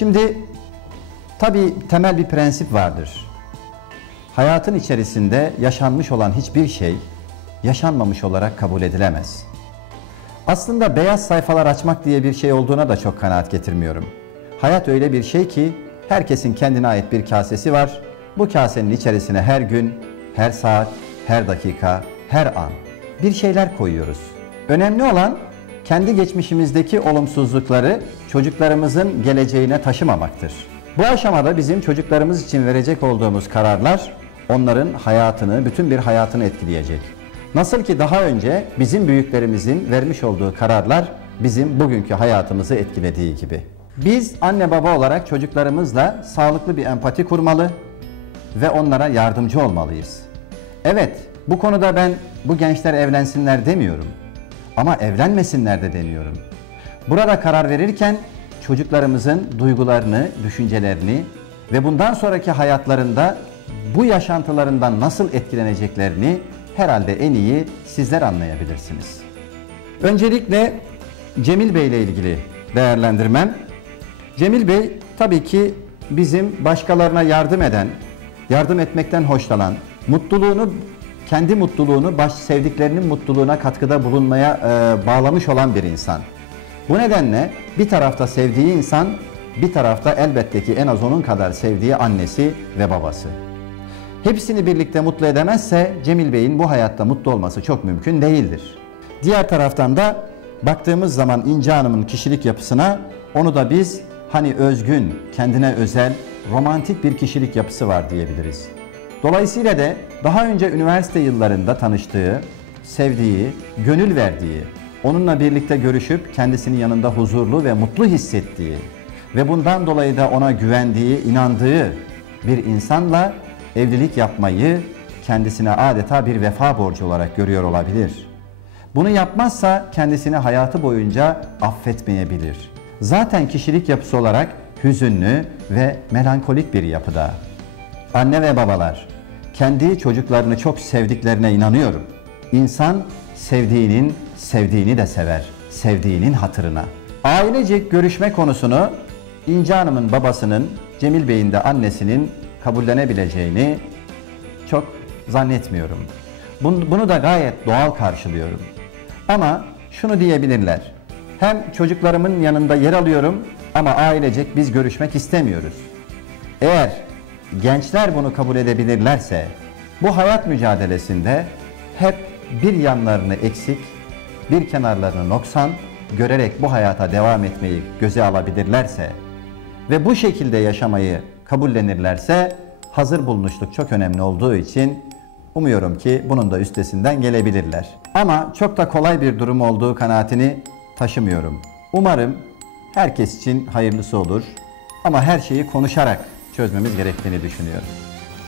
Şimdi tabii temel bir prensip vardır. Hayatın içerisinde yaşanmış olan hiçbir şey yaşanmamış olarak kabul edilemez. Aslında beyaz sayfalar açmak diye bir şey olduğuna da çok kanaat getirmiyorum. Hayat öyle bir şey ki herkesin kendine ait bir kasesi var. Bu kasenin içerisine her gün, her saat, her dakika, her an bir şeyler koyuyoruz. Önemli olan kendi geçmişimizdeki olumsuzlukları çocuklarımızın geleceğine taşımamaktır. Bu aşamada bizim çocuklarımız için verecek olduğumuz kararlar onların hayatını, bütün bir hayatını etkileyecek. Nasıl ki daha önce bizim büyüklerimizin vermiş olduğu kararlar bizim bugünkü hayatımızı etkilediği gibi. Biz anne baba olarak çocuklarımızla sağlıklı bir empati kurmalı ve onlara yardımcı olmalıyız. Evet, bu konuda ben bu gençler evlensinler demiyorum. Ama evlenmesinler de deniyorum. Burada karar verirken çocuklarımızın duygularını, düşüncelerini ve bundan sonraki hayatlarında bu yaşantılarından nasıl etkileneceklerini herhalde en iyi sizler anlayabilirsiniz. Öncelikle Cemil Bey ile ilgili değerlendirmem. Cemil Bey tabii ki bizim başkalarına yardım eden, yardım etmekten hoşlanan, mutluluğunu kendi mutluluğunu baş sevdiklerinin mutluluğuna katkıda bulunmaya e, bağlamış olan bir insan. Bu nedenle bir tarafta sevdiği insan, bir tarafta elbette ki en az onun kadar sevdiği annesi ve babası. Hepsini birlikte mutlu edemezse Cemil Bey'in bu hayatta mutlu olması çok mümkün değildir. Diğer taraftan da baktığımız zaman İnce Hanım'ın kişilik yapısına onu da biz hani özgün, kendine özel, romantik bir kişilik yapısı var diyebiliriz. Dolayısıyla da daha önce üniversite yıllarında tanıştığı, sevdiği, gönül verdiği, onunla birlikte görüşüp kendisini yanında huzurlu ve mutlu hissettiği ve bundan dolayı da ona güvendiği, inandığı bir insanla evlilik yapmayı kendisine adeta bir vefa borcu olarak görüyor olabilir. Bunu yapmazsa kendisini hayatı boyunca affetmeyebilir. Zaten kişilik yapısı olarak hüzünlü ve melankolik bir yapıda. Anne ve babalar, kendi çocuklarını çok sevdiklerine inanıyorum. İnsan sevdiğinin sevdiğini de sever, sevdiğinin hatırına. Ailecek görüşme konusunu İnce Hanım'ın babasının, Cemil Bey'in de annesinin kabullenebileceğini çok zannetmiyorum. Bunu da gayet doğal karşılıyorum. Ama şunu diyebilirler. Hem çocuklarımın yanında yer alıyorum ama ailecek biz görüşmek istemiyoruz. Eğer gençler bunu kabul edebilirlerse bu hayat mücadelesinde hep bir yanlarını eksik, bir kenarlarını noksan görerek bu hayata devam etmeyi göze alabilirlerse ve bu şekilde yaşamayı kabullenirlerse hazır bulunuşluk çok önemli olduğu için umuyorum ki bunun da üstesinden gelebilirler. Ama çok da kolay bir durum olduğu kanaatini taşımıyorum. Umarım herkes için hayırlısı olur ama her şeyi konuşarak çözmemiz gerektiğini düşünüyorum.